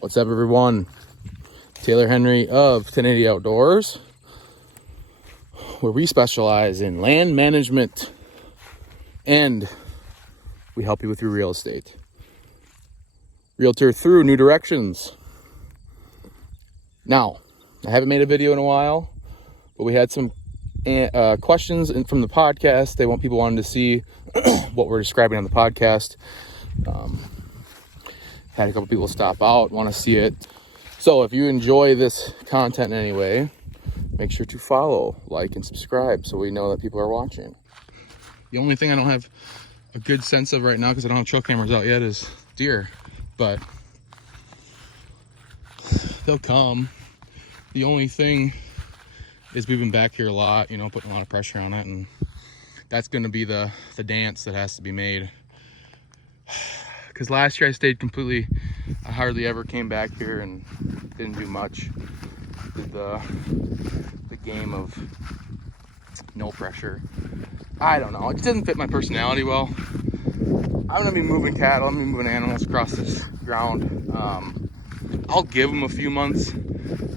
What's up, everyone? Taylor Henry of 1080 Outdoors, where we specialize in land management and we help you with your real estate. Realtor through new directions. Now, I haven't made a video in a while, but we had some questions from the podcast. People wanted to see what we're describing on the podcast. Had a couple people stop out, want to see it. So if you enjoy this content in any way, make sure to follow, like, and subscribe so we know that people are watching. The only thing I don't have a good sense of right now, because I don't have trail cameras out yet, is deer. But they'll come. The only thing is we've been back here a lot, putting a lot of pressure on it, and that's going to be the dance that has to be made. Because last year I hardly ever came back here and didn't do much. Did the game of no pressure. I don't know, it just doesn't fit my personality well. I'm gonna be moving cattle, I'm gonna be moving animals across this ground. I'll give them a few months.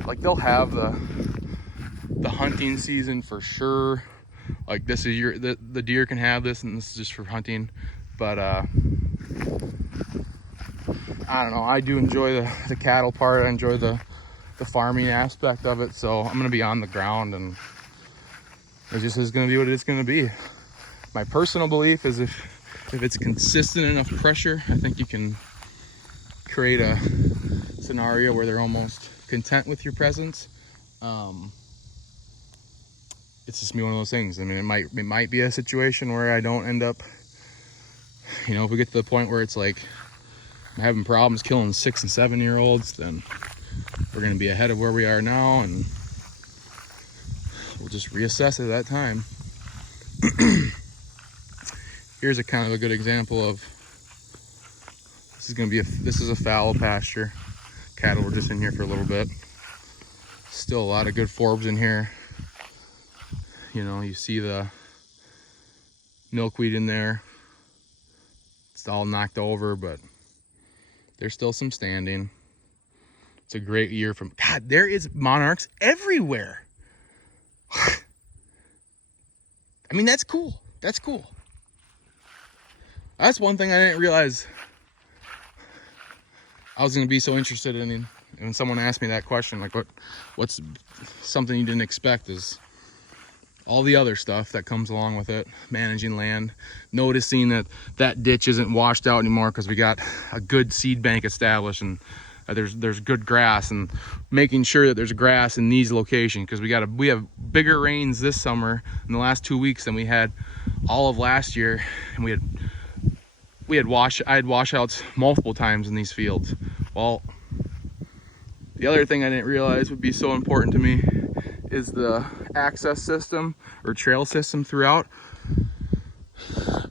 Like, they'll have the hunting season for sure. Like, this is the deer can have this, and this is just for hunting. But I don't know, I do enjoy the cattle part. I enjoy the farming aspect of it. So I'm gonna be on the ground, and it just is gonna be what it's gonna be. My personal belief is if it's consistent enough pressure, I think you can create a scenario where they're almost content with your presence. It's just be one of those things. I mean, it might be a situation where I don't end up, if we get to the point where it's like I'm having problems killing 6 and 7 year olds, then we're going to be ahead of where we are now, and we'll just reassess at that time. Here's a kind of a good example of this is a fallow pasture. Cattle were just in here for a little bit. Still a lot of good forbs in here. You see the milkweed in there. It's all knocked over, but there's still some standing. It's a great year God, there is monarchs everywhere. I mean, that's cool. That's cool. That's one thing I didn't realize I was going to be so interested in. And when someone asked me that question, like, what's something you didn't expect, is all the other stuff that comes along with it. Managing land, noticing that ditch isn't washed out anymore because we got a good seed bank established, and there's good grass, and making sure that there's grass in these locations, because we have bigger rains this summer in the last 2 weeks than we had all of last year, and I had washouts multiple times in these fields. Well, the other thing I didn't realize would be so important to me is the access system or trail system throughout.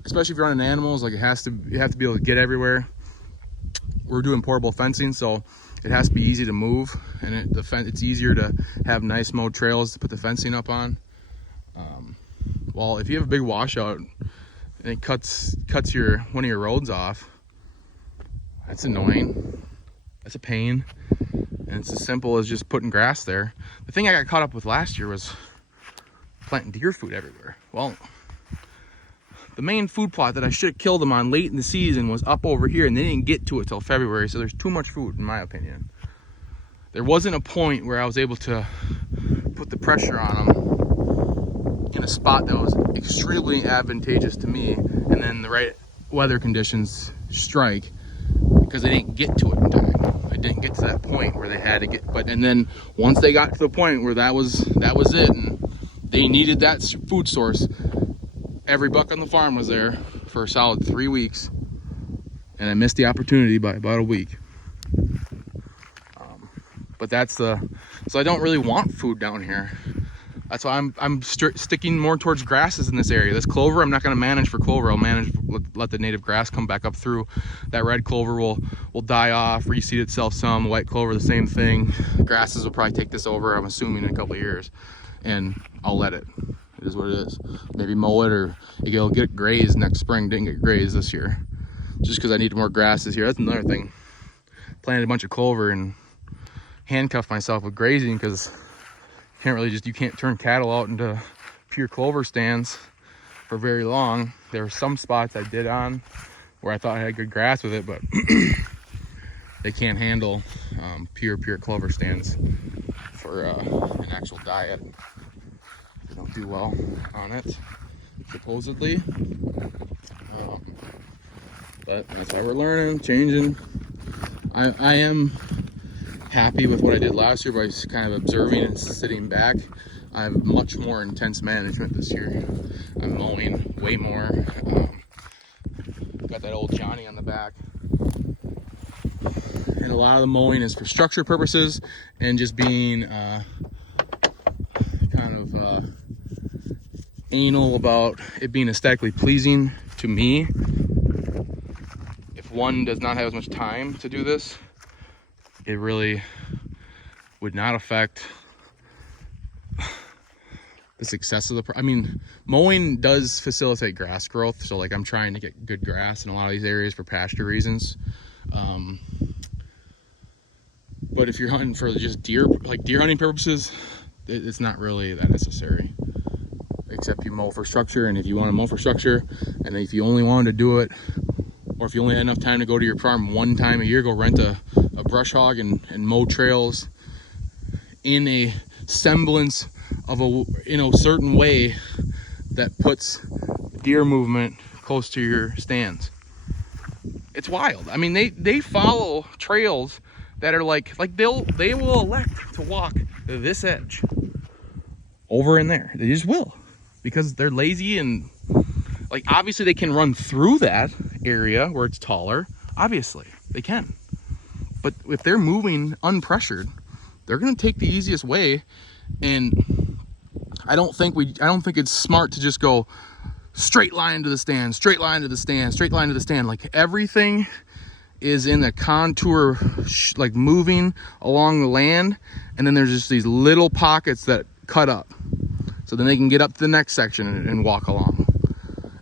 Especially if you're running animals, like you have to be able to get everywhere. We're doing portable fencing, so it has to be easy to move, and it's easier to have nice mowed trails to put the fencing up on. Well, if you have a big washout and it cuts one of your roads off, that's annoying. That's a pain. And it's as simple as just putting grass there. The thing I got caught up with last year was planting deer food everywhere. Well, the main food plot that I should have killed them on late in the season was up over here, and they didn't get to it till February, so there's too much food, in my opinion. There wasn't a point where I was able to put the pressure on them in a spot that was extremely advantageous to me, and then the right weather conditions strike, because they didn't get to it in time. I didn't get to that point where they had to get, and then once they got to the point where that was it, and they needed that food source, every buck on the farm was there for a solid 3 weeks, and I missed the opportunity by about a week. But so I don't really want food down here. That's why I'm sticking more towards grasses in this area. This clover, I'm not going to manage for clover. I'll let the native grass come back up through. That red clover will die off, reseed itself some. White clover, the same thing. Grasses will probably take this over, I'm assuming, in a couple of years, and I'll let it. It is what it is. Maybe mow it, or it'll get grazed next spring. Didn't get grazed this year, just because I need more grass this year. That's another thing. planted a bunch of clover and handcuffed myself with grazing, because you can't turn cattle out into pure clover stands for very long. There were some spots I did on where I thought I had good grass with it, but they can't handle pure clover stands for an actual diet. They don't do well on it, supposedly. But that's why we're learning, changing. I am happy with what I did last year by kind of observing and sitting back. I have much more intense management this year. I'm mowing way more. Got that old Johnny on the back. And a lot of the mowing is for structure purposes and just being kind of anal about it being aesthetically pleasing to me. If one does not have as much time to do this, it really would not affect the success of the I mean, mowing does facilitate grass growth, so like I'm trying to get good grass in a lot of these areas for pasture reasons. But if you're hunting for just deer hunting purposes, it's not really that necessary, except you mow for structure. And if you want to mow for structure, and if you only wanted to do it, or if you only had enough time to go to your farm one time a year, go rent a brush hog and mow trails in a semblance of a certain way that puts deer movement close to your stands. It's wild. I mean, they follow trails that are like they will elect to walk this edge over in there. They just will, because they're lazy, and like obviously they can run through that area where it's taller. Obviously they can, but if they're moving unpressured, they're going to take the easiest way. And I don't think it's smart to just go straight line to the stand, straight line to the stand, straight line to the stand. Like everything is in a contour, like moving along the land, and then there's just these little pockets that cut up, so then they can get up to the next section and walk along.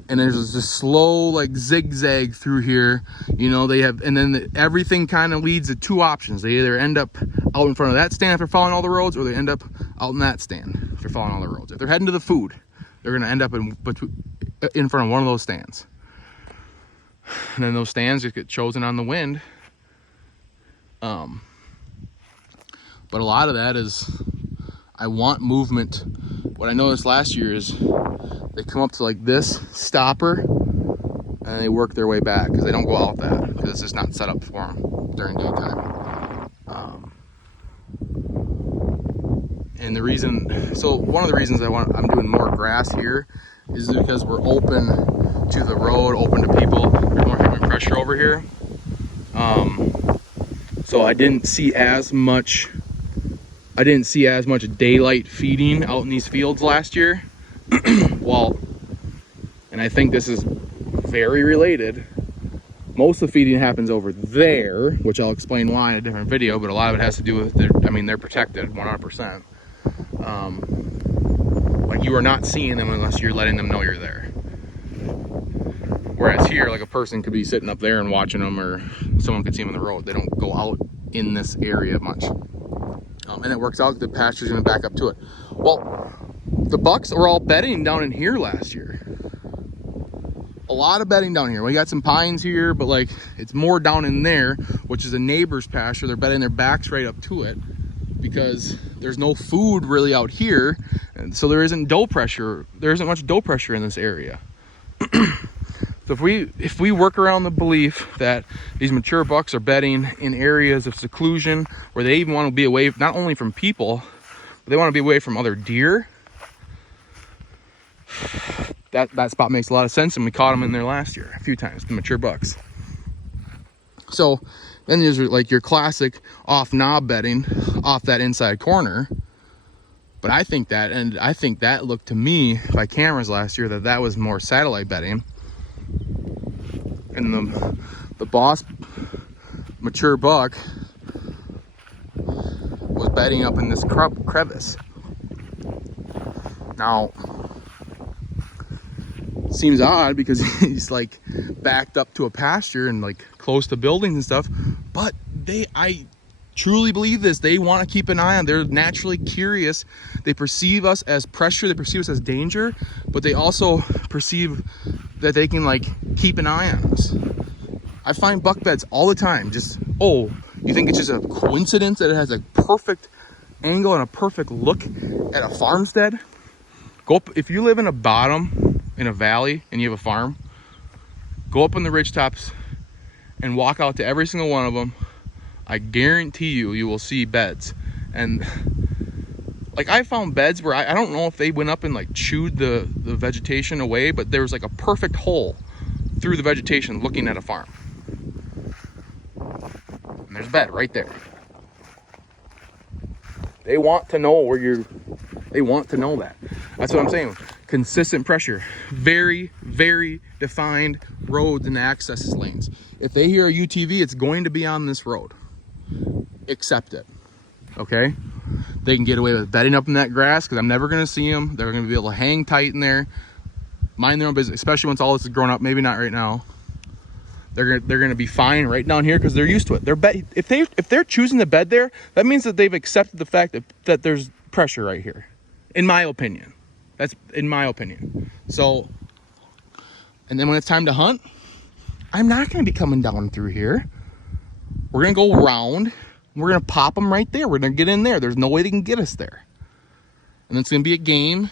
And there's this slow like zigzag through here, you know. They have, and then everything kind of leads to two options. They either end up out in front of that stand if they're following all the roads, or they end up out in that stand if they're following all the roads. If they're heading to the food, they're going to end up in front of one of those stands. And then those stands just get chosen on the wind. But a lot of that is, I want movement. What I noticed last year is they come up to like this stopper and they work their way back, because they don't go out that, because it's just not set up for them during daytime. And the reason, so one of the reasons I'm doing more grass here is because we're open to the road, open to people. There's more human pressure over here. So I didn't see as much daylight feeding out in these fields last year. Well, and I think this is very related. Most of the feeding happens over there, which I'll explain why in a different video, but a lot of it has to do with they're protected 100%. Like you are not seeing them unless you're letting them know you're there. Whereas here, like a person could be sitting up there and watching them, or someone could see them on the road. They don't go out in this area much. And it works out, the pasture's gonna back up to it. Well, the bucks were all bedding down in here last year. A lot of bedding down here. We got some pines here, but like it's more down in there, which is a neighbor's pasture. They're bedding their backs right up to it because there's no food really out here. And so there isn't doe pressure. There isn't much doe pressure in this area. So if we work around the belief that these mature bucks are bedding in areas of seclusion where they even want to be away, not only from people, but they want to be away from other deer, that spot makes a lot of sense. And we caught them in there last year a few times, the mature bucks. So then there's like your classic off knob bedding off that inside corner. But I think that looked to me by cameras last year that was more satellite bedding. And the boss mature buck was bedding up in this crevice. Now, seems odd because he's like backed up to a pasture and like close to buildings and stuff, but I truly believe this. They want to keep an eye on. They're naturally curious. They perceive us as pressure. They perceive us as danger, but they also perceive that they can like keep an eye on us. I find buck beds all the time. Just, oh, you think it's just a coincidence that it has a perfect angle and a perfect look at a farmstead? Go up, if you live in a bottom in a valley and you have a farm, go up on the ridge tops and walk out to every single one of them. I guarantee you will see beds. And like I found beds where I don't know if they went up and like chewed the vegetation away, but there was like a perfect hole through the vegetation looking at a farm. And there's a bed right there. They want to know where they want to know that. That's what I'm saying. Consistent pressure. Very, very defined roads and access lanes. If they hear a UTV, it's going to be on this road. Accept it. Okay? They can get away with bedding up in that grass because I'm never going to see them. They're going to be able to hang tight in there, mind their own business, especially once all this is grown up. Maybe not right now. They're going to be fine right down here because they're used to it. If they're choosing to bed there, that means that they've accepted the fact that there's pressure right here. In my opinion. That's in my opinion. So, and then when it's time to hunt, I'm not going to be coming down through here. We're going to go around. We're going to pop them right there. We're going to get in there. There's no way they can get us there. And it's going to be a game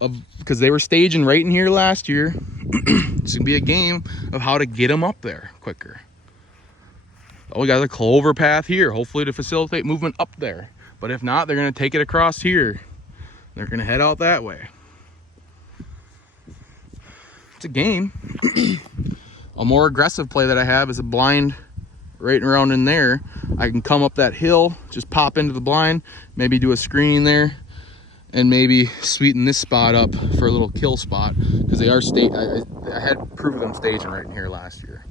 of, because they were staging right in here last year. It's going to be a game of how to get them up there quicker. Oh, we got a clover path here, hopefully to facilitate movement up there. But if not, they're going to take it across here. They're going to head out that way. It's a game. A more aggressive play that I have is a blind right around in there. I can come up that hill, just pop into the blind, maybe do a screening there, and maybe sweeten this spot up for a little kill spot because they are I had proof of them staging right in here last year.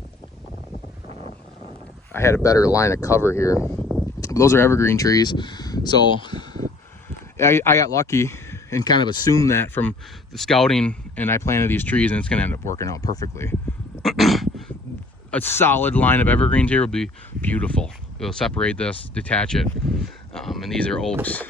I had a better line of cover here. Those are evergreen trees, so I got lucky and kind of assumed that from the scouting, and I planted these trees, and it's going to end up working out perfectly. A solid line of evergreens here will be beautiful. It'll separate this, detach it, and these are oaks.